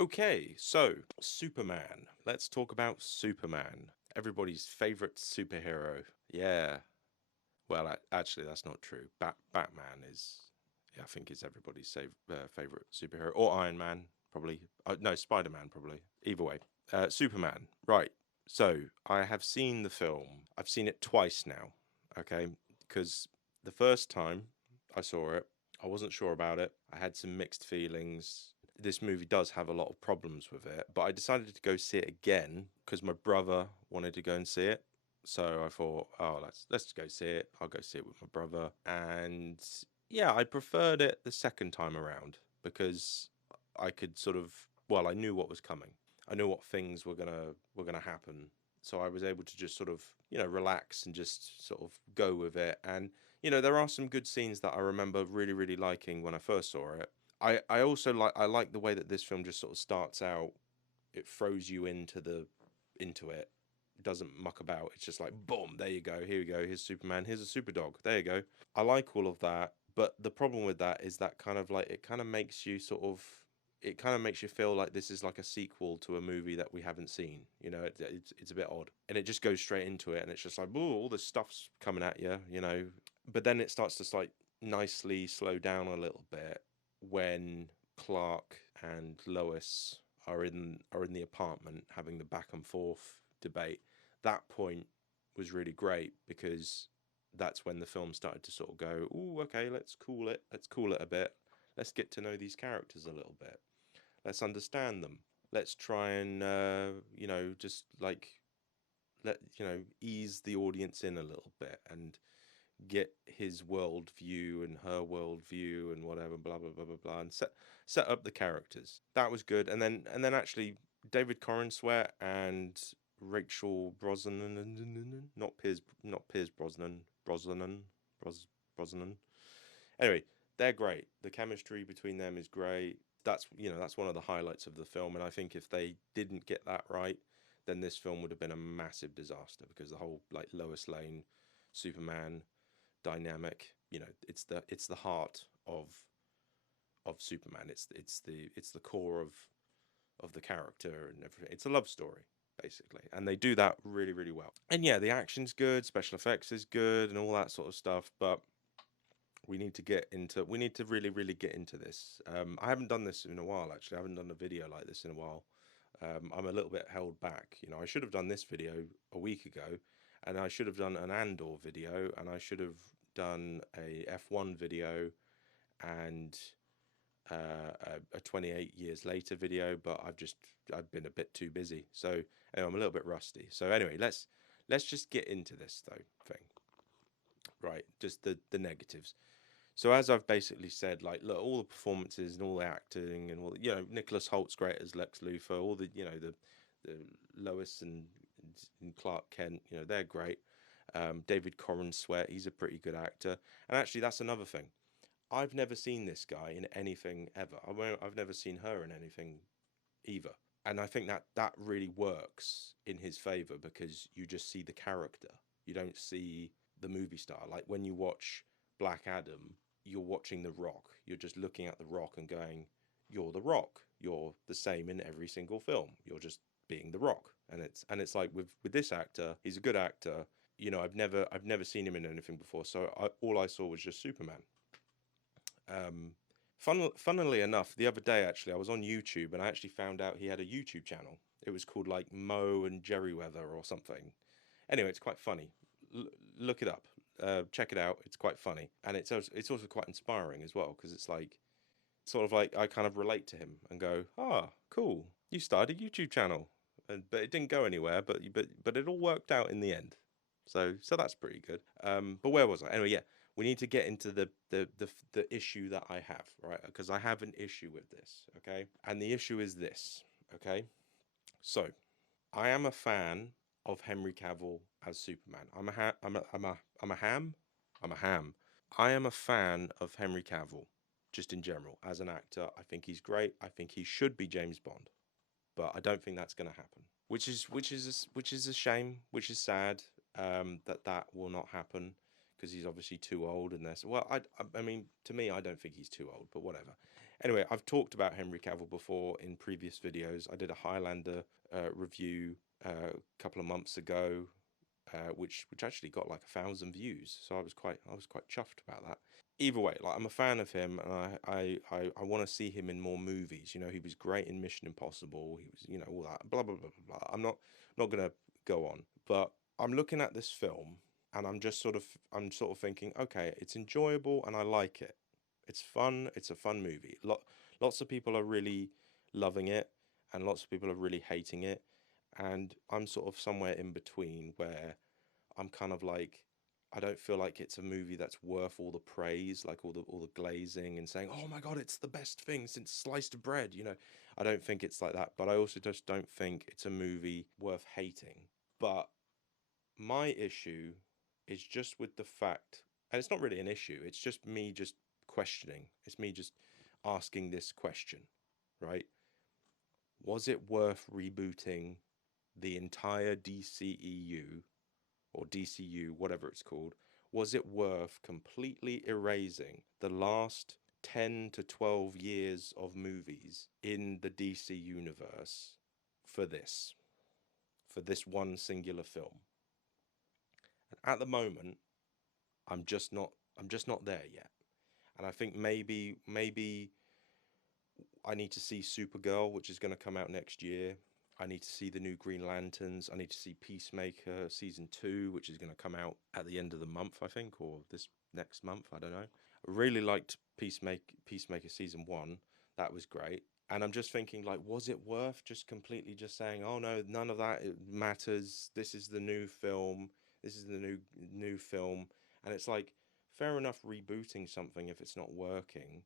Okay, so Superman. Let's talk about Superman. Everybody's favorite superhero. Yeah. Well, actually, that's not true. Batman is, yeah, I think, is everybody's favorite superhero, or Iron Man, probably. No, Spider Man, probably. Either way, Superman. Right. So I have seen the film. I've seen it twice now. Okay, because the first time I saw it, I wasn't sure about it. I had some mixed feelings. This movie does have a lot of problems with it, but I decided to go see it again because my brother wanted to go and see it. So I thought, oh, let's go see it. I'll go see it with my brother. And yeah, I preferred it the second time around because I could sort of, well, I knew what was coming. I knew what things were gonna happen. So I was able to just sort of, relax and just sort of go with it. And there are some good scenes that I remember really, really liking when I first saw it. I also like the way that this film just sort of starts out. It throws you into it. It doesn't muck about. It's just like boom, there you go. Here we go. Here's Superman. Here's a super dog. There you go. I like all of that, but the problem with that is that kind of like it kind of makes you sort of it kind of makes you feel like this is like a sequel to a movie that we haven't seen. It's a bit odd, and it just goes straight into it, and it's just like, oh, all this stuff's coming at you, But then it starts to like nicely slow down a little bit when Clark and Lois are in the apartment having the back and forth debate. That point was really great because that's when the film started to sort of go, "Ooh, okay, let's cool it. Let's cool it a bit. Let's get to know these characters a little bit. Let's understand them. Let's try and just like let ease the audience in a little bit and get his worldview and her worldview and whatever, blah blah blah blah blah, and set up the characters. That was good, and then actually David Corenswet and Rachel Brosnahan, not Piers Brosnan. Anyway, they're great. The chemistry between them is great. That's one of the highlights of the film, and I think if they didn't get that right, then this film would have been a massive disaster because the whole like Lois Lane, Superman dynamic. It's the heart of Superman. It's the core of the character and everything. It's a love story basically, and they do that really really well. And yeah, the action's good, special effects is good, and all that sort of stuff. But we need to really really get into this. I haven't done this in a while actually. I haven't done a video like this in a while. I'm a little bit held back. I should have done this video a week ago, and I should have done an Andor video, and I should have done a F1 video, and a 28 years later video. But I've been a bit too busy, so anyway, I'm a little bit rusty. So anyway, let's just get into this though thing, right? Just the negatives. So as I've basically said, like, look, all the performances and all the acting and all, Nicholas Holt's great as Lex Luthor. All the Lois and Clark Kent, they're great. David Corenswet, he's a pretty good actor. And actually, that's another thing. I've never seen this guy in anything ever. I've never seen her in anything either. And I think that really works in his favor because you just see the character. You don't see the movie star. Like when you watch Black Adam, you're watching The Rock. You're just looking at The Rock and going, "You're The Rock. You're the same in every single film. You're just being The Rock." And it's like with this actor, he's a good actor. I've never seen him in anything before, so all I saw was just Superman. Um, Funnily enough, the other day actually, I was on YouTube and I actually found out he had a YouTube channel. It was called like Mo and Jerry Weather or something. Anyway, it's quite funny. L- Look it up. Check it out. It's quite funny, and it's also quite inspiring as well because it's like sort of like I kind of relate to him and go, ah, cool. You started a YouTube channel, but it didn't go anywhere. But it all worked out in the end. So that's pretty good. But where was I? Anyway, yeah, we need to get into the issue that I have, right? Because I have an issue with this, okay? And the issue is this, okay? So I am a fan of Henry Cavill as Superman. I'm a ham. I'm a ham. I am a fan of Henry Cavill, just in general as an actor. I think he's great. I think he should be James Bond, but I don't think that's going to happen. Which is a shame. Which is sad that will not happen because he's obviously too old. And this, well, I mean, to me, I don't think he's too old, but whatever. Anyway, I've talked about Henry Cavill before in previous videos. I did a Highlander review a couple of months ago, which actually got like 1,000 views. So I was quite chuffed about that. Either way, like I'm a fan of him, and I want to see him in more movies. You know, he was great in Mission Impossible. He was, all that blah blah blah blah blah. I'm not gonna go on, but I'm looking at this film, and I'm sort of thinking, okay, it's enjoyable, and I like it. It's fun. It's a fun movie. Lots of people are really loving it, and lots of people are really hating it, and I'm sort of somewhere in between where I'm kind of like, I don't feel like it's a movie that's worth all the praise, like all the glazing and saying, "Oh my God, it's the best thing since sliced bread." I don't think it's like that, but I also just don't think it's a movie worth hating. But my issue is just with the fact, and it's not really an issue, it's just me just questioning. It's me just asking this question, right? Was it worth rebooting the entire DCEU or DCU, whatever it's called, was it worth completely erasing the last 10 to 12 years of movies in the DC universe for this one singular film? And at the moment, I'm just not there yet. And I think maybe I need to see Supergirl, which is going to come out next year. I need to see the new Green Lanterns. I need to see Peacemaker season 2, which is going to come out at the end of the month, I think, or this next month. I don't know. I really liked Peacemaker season 1. That was great. And I'm just thinking, like, was it worth just completely just saying, "Oh no, none of that matters. This is the new film. This is the new film." And it's like, fair enough rebooting something if it's not working.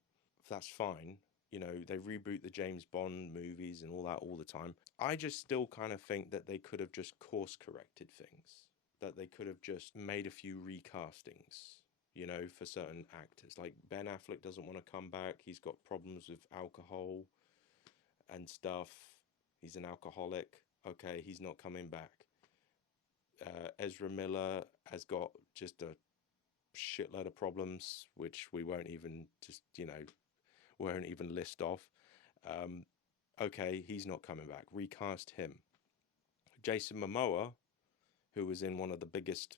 That's fine. They reboot the James Bond movies and all that all the time. I just still kind of think that they could have just course corrected things, that they could have just made a few recastings, for certain actors. Like Ben Affleck doesn't want to come back. He's got problems with alcohol and stuff. He's an alcoholic. Okay, he's not coming back. Ezra Miller has got just a shitload of problems, which we won't even list off. Um, okay, he's not coming back. Recast him. Jason Momoa, who was in one of the biggest,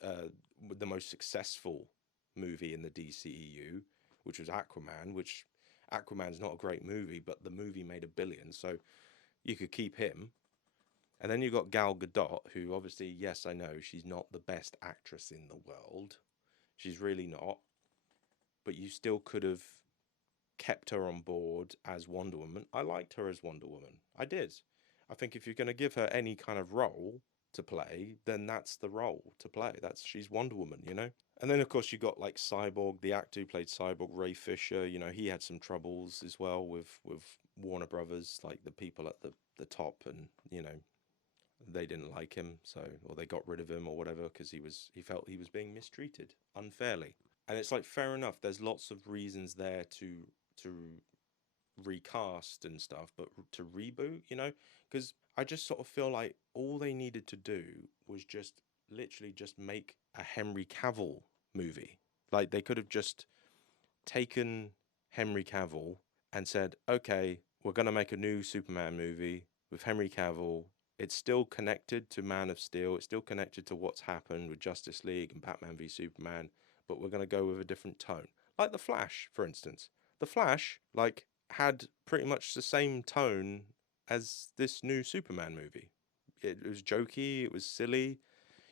the most successful movie in the DCEU, which was Aquaman, which Aquaman's not a great movie, but the movie made $1 billion, so you could keep him. And then you got Gal Gadot, who obviously, yes, I know she's not the best actress in the world. She's really not. But you still could have kept her on board as Wonder Woman. I liked her as Wonder Woman. I did. I think if you're going to give her any kind of role to play, then that's the role to play. She's Wonder Woman. And then of course you got like Cyborg, the actor who played Cyborg, Ray Fisher. He had some troubles as well with Warner Brothers, like the people at the top, and they didn't like him, or they got rid of him or whatever because he felt he was being mistreated unfairly. And it's like, fair enough, there's lots of reasons there to recast and stuff, but to reboot, because I just sort of feel like all they needed to do was just literally just make a Henry Cavill movie. Like they could have just taken Henry Cavill and said, okay, we're going to make a new Superman movie with Henry Cavill. It's still connected to Man of Steel. It's still connected to what's happened with Justice League and Batman v Superman, but we're going to go with a different tone. Like The Flash, for instance. The Flash, like, had pretty much the same tone as this new Superman movie. It was jokey, it was silly.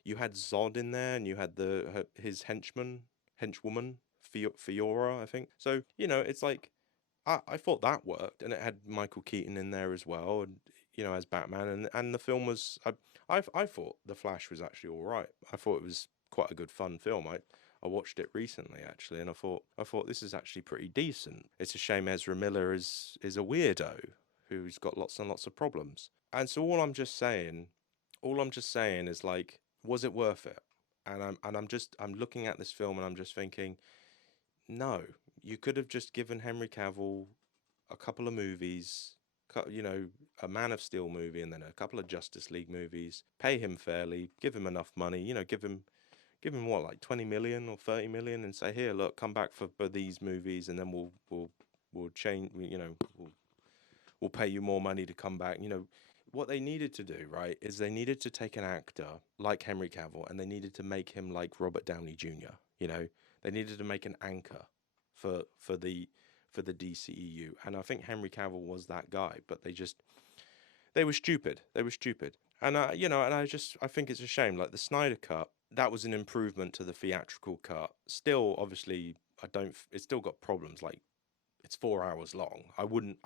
You had Zod in there, and you had his henchwoman, Fiora, I think. So, it's like, I thought that worked, and it had Michael Keaton in there as well, and as Batman, and the film was, I thought The Flash was actually all right. I thought it was quite a good fun film. I watched it recently actually, and I thought this is actually pretty decent. It's a shame Ezra Miller is a weirdo who's got lots and lots of problems. And so all I'm just saying is, like, was it worth it? And I'm looking at this film and I'm just thinking, no, you could have just given Henry Cavill a couple of movies, a Man of Steel movie, and then a couple of Justice League movies. Pay him fairly, give him enough money, give him what, like 20 million or 30 million, and say, here, look, come back for these movies, and then we'll we'll change, we'll pay you more money to come back. What they needed to do, right, is they needed to take an actor like Henry Cavill and they needed to make him like Robert Downey Jr. They needed to make an anchor for the DCEU, and I think Henry Cavill was that guy, but they were stupid. They were stupid. And I think it's a shame. Like the Snyder cut, that was an improvement to the theatrical cut. Still, obviously, I don't. It's still got problems. Like it's 4 hours long. I wouldn't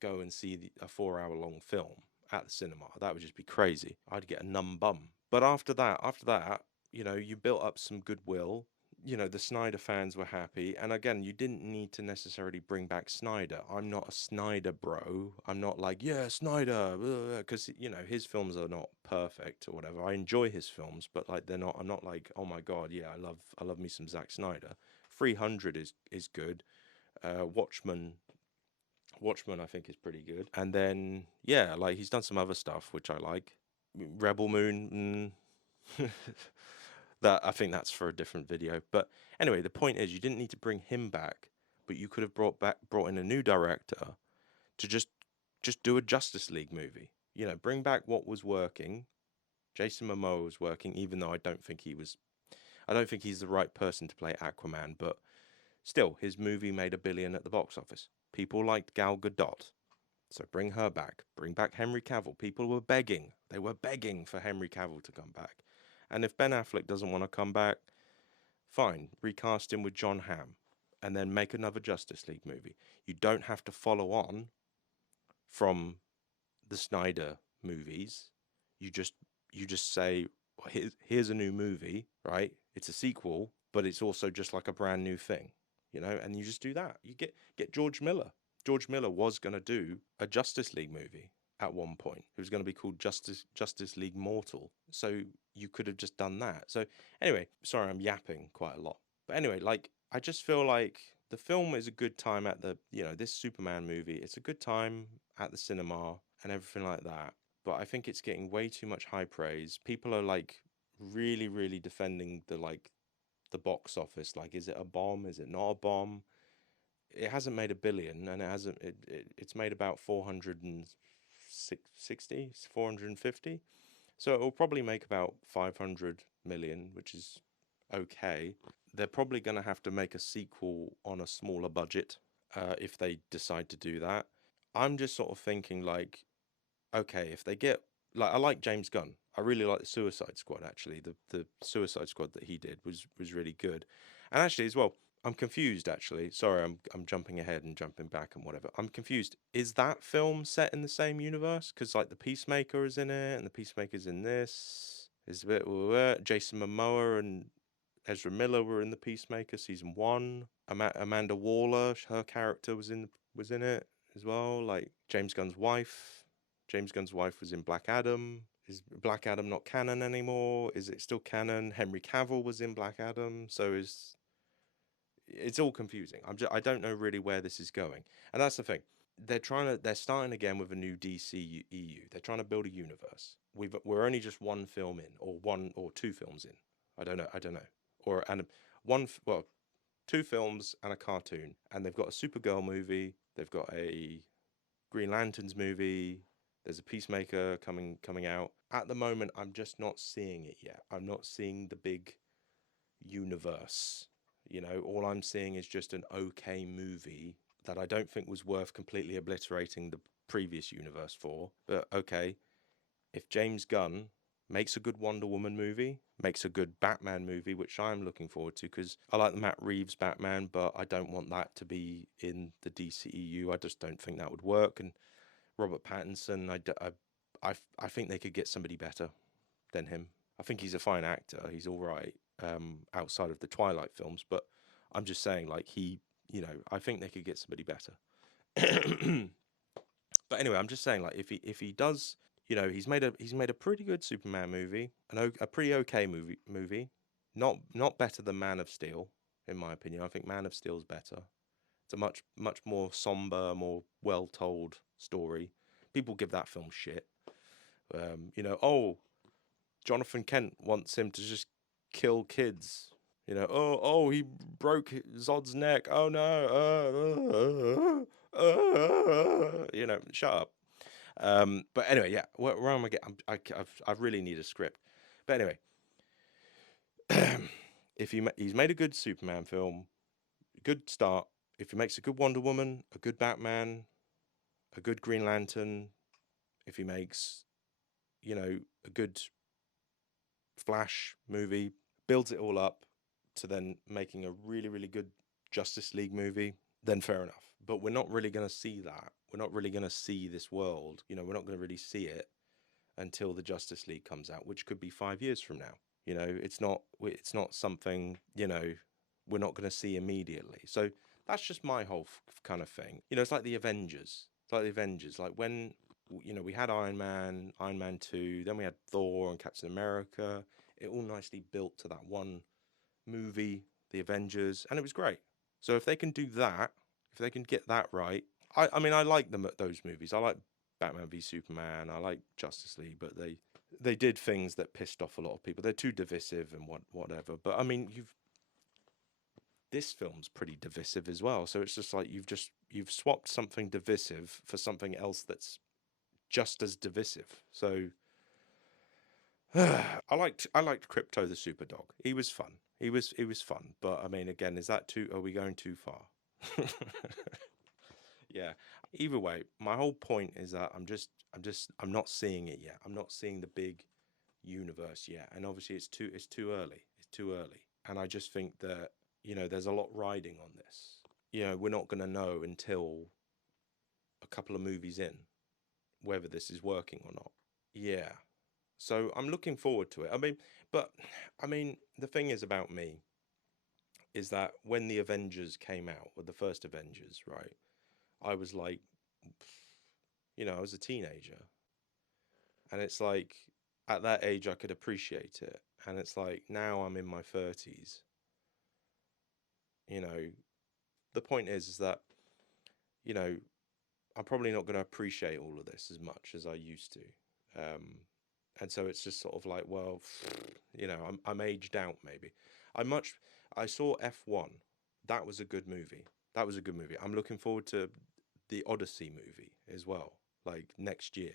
go and see a 4 hour long film at the cinema. That would just be crazy. I'd get a numb bum. But after that, you built up some goodwill. The Snyder fans were happy. And again, you didn't need to necessarily bring back Snyder. I'm not a Snyder bro. I'm not like, yeah, Snyder, because his films are not perfect or whatever. I enjoy his films, but like they're not. I'm not like, oh my god, yeah, I love me some Zack Snyder. 300 is good. Watchmen, I think is pretty good. And then yeah, like he's done some other stuff which I like. Rebel Moon. That I think that's for a different video. But anyway, the point is you didn't need to bring him back, but you could have brought in a new director to just do a Justice League movie. Bring back what was working. Jason Momoa was working, even though I don't think he's the right person to play Aquaman, but still, his movie made $1 billion at the box office. People liked Gal Gadot, so bring her back. Bring back Henry Cavill. People were begging. They were begging for Henry Cavill to come back. And if Ben Affleck doesn't want to come back, fine, recast him with John Hamm, and then make another Justice League movie. You don't have to follow on from the Snyder movies. You just say, here's a new movie, right? It's a sequel, but it's also just like a brand new thing, and you just do that. You get George Miller. George Miller was going to do a Justice League movie at one point. It was going to be called Justice League Mortal. So you could have just done that. So anyway, sorry, I'm yapping quite a lot. But anyway, like I just feel like the film is a good time at this Superman movie. It's a good time at the cinema and everything like that. But I think it's getting way too much high praise. People are like really, really defending the box office. Like, is it a bomb? Is it not a bomb? It hasn't made $1 billion, and it's made about 450. So it will probably make about 500 million, which is okay. They're probably going to have to make a sequel on a smaller budget if they decide to do that. I'm just sort of thinking like, okay, if they get like, I like James Gunn. I really like the Suicide Squad. Actually, the Suicide Squad that he did was really good. And actually, as well, I'm confused. Actually, sorry, I'm jumping ahead and jumping back and whatever. I'm confused. Is that film set in the same universe? Because like the Peacemaker is in it, and the Peacemaker's in this. Is a bit Jason Momoa and Ezra Miller were in the Peacemaker season 1. Amanda Waller, her character was in it as well. Like James Gunn's wife. James Gunn's wife was in Black Adam. Is Black Adam not canon anymore? Is it still canon? Henry Cavill was in Black Adam, so it's all confusing. I don't know really where this is going, and that's the thing. They're starting again with a new DC EU. They're trying to build a universe. We're only just one film in, or one or two films in. I don't know, well, 2 films and a cartoon, and they've got a Supergirl movie. They've got a Green Lanterns movie. There's a Peacemaker coming out. At the moment, I'm just not seeing it yet. I'm not seeing the big universe. All I'm seeing is just an okay movie that I don't think was worth completely obliterating the previous universe for. But okay, if James Gunn makes a good Wonder Woman movie, makes a good Batman movie, which I'm looking forward to, because I like the Matt Reeves Batman, but I don't want that to be in the DCEU. I just don't think that would work. And Robert Pattinson, I think they could get somebody better than him. I think he's a fine actor. He's all right outside of the Twilight films, but I'm just saying, like, I think they could get somebody better. But anyway, I'm just saying, like, if he does, he's made a pretty good Superman movie, a pretty okay movie, not better than Man of Steel, in my opinion. I think Man of Steel's better. It's a much more somber, more well told story. People give that film shit. Oh, Jonathan Kent wants him to just kill kids. You know, oh, he broke Zod's neck. Oh no. You know, shut up. But anyway, yeah. Where am I getting? I really need a script. But anyway, if he's made a good Superman film, good start. If he makes a good Wonder Woman, a good Batman, a good Green Lantern, if he makes, you know, a good Flash movie, builds it all up to then making a really, really good Justice League movie, then fair enough. But we're not really going to see that. We're not really going to see this world. You know, we're not going to really see it until the Justice League comes out, which could be 5 years from now. You know, it's not something, you know, we're not going to see immediately. So that's just my whole kind of thing. You know, it's like the Avengers. It's like the Avengers. Like when, you know, we had Iron Man, Iron Man 2, then we had Thor and Captain America. It all nicely built to that one movie, the Avengers, and it was great. So if they can do that, if they can get that right, I mean, I like them at those movies. I like Batman v Superman. I like Justice League, but they did things that pissed off a lot of people. They're too divisive and whatever. But I mean, this film's pretty divisive as well. So it's just like you've swapped something divisive for something else that's just as divisive. So I liked Crypto the Super Dog. He was fun. He was fun. But I mean, again, is that too? Are we going too far? Yeah. Either way, my whole point is that I'm not seeing it yet. I'm not seeing the big universe yet. And obviously it's too early. It's too early. And I just think that, you know, there's a lot riding on this. You know, we're not gonna know until a couple of movies in whether this is working or not. Yeah. So I'm looking forward to it. I mean, the thing is about me is that when the Avengers came out, or the first Avengers, right? I was like, you know, I was a teenager. And it's like at that age I could appreciate it. And it's like now I'm in my 30s. You know, the point is that, you know, I'm probably not going to appreciate all of this as much as I used to. Um, and so it's just sort of like, well, you know, I'm aged out maybe. I much I saw F1. That was a good movie. That was a good movie. I'm looking forward to the Odyssey movie as well, like next year.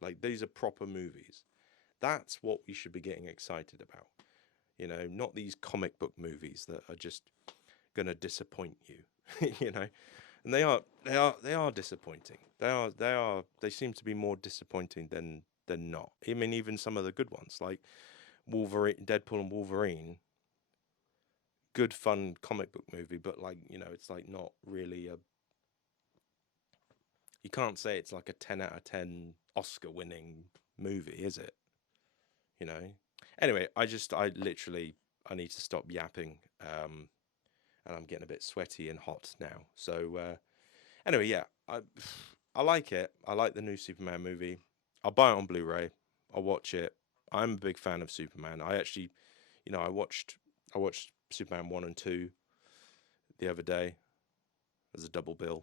Like these are proper movies. That's what we should be getting excited about. You know, not these comic book movies that are just gonna disappoint you. You know, and they are disappointing. They seem to be more disappointing than not. I mean, even some of the good ones like Wolverine, Deadpool and Wolverine, good fun comic book movie, but like, you know, it's like not really a. You can't say it's like a 10 out of 10 Oscar winning movie, is it? You know. Anyway, I literally I need to stop yapping, and I'm getting a bit sweaty and hot now. So anyway, yeah, I like it. I like the new Superman movie. I'll buy it on Blu-ray. I'll watch it. I'm a big fan of Superman. I actually, you know, I watched Superman 1 and 2 the other day as a double bill,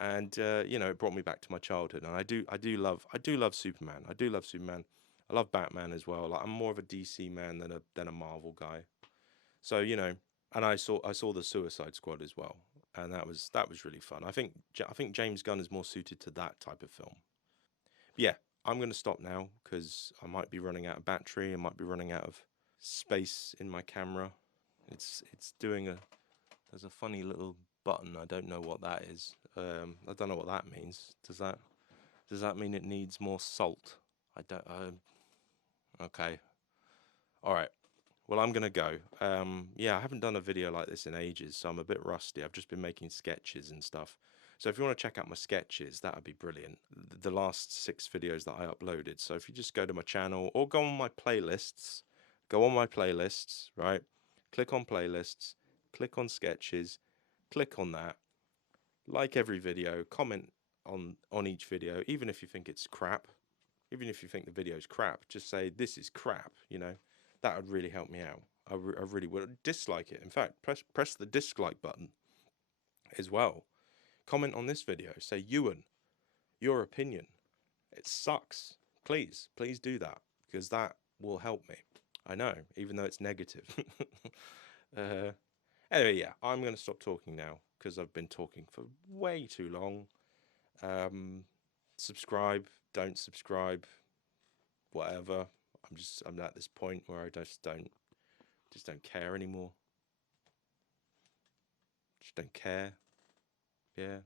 and you know, it brought me back to my childhood. And I do love Superman. I do love Superman. I love Batman as well. Like I'm more of a DC man than a Marvel guy. So you know, and I saw the Suicide Squad as well, and that was really fun. I think James Gunn is more suited to that type of film. But yeah, I'm gonna stop now because I might be running out of battery. I might be running out of space in my camera. It's doing a there's a funny little button. I don't know what that is. I don't know what that means. Does that mean it needs more salt? I don't. Okay. All right. Well, I'm gonna go. Yeah, I haven't done a video like this in ages, so I'm a bit rusty. I've just been making sketches and stuff. So if you want to check out my sketches, that would be brilliant. The last 6 videos that I uploaded. So if you just go to my channel or go on my playlists, right? Click on playlists, click on sketches, click on that. Like every video, comment on each video, even if you think it's crap. Even if you think the video's crap, just say this is crap. You know, that would really help me out. I really would. Dislike it. In fact, press the dislike button as well. Comment on this video. Say, Ewan, your opinion. It sucks. Please do that because that will help me. I know, even though it's negative. uh, anyway, yeah, I'm going to stop talking now because I've been talking for way too long. Subscribe, don't subscribe, whatever. I'm at this point where I just don't care anymore. Just don't care. Yeah.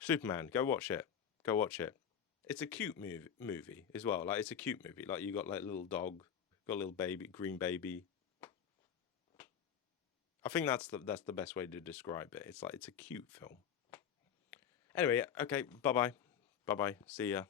Superman, go watch it. Go watch it. It's a cute movie as well. Like it's a cute movie. Like you got like a little dog, got a little baby, green baby. I think that's the best way to describe it. It's like it's a cute film. Anyway, okay, bye bye. Bye bye. See ya.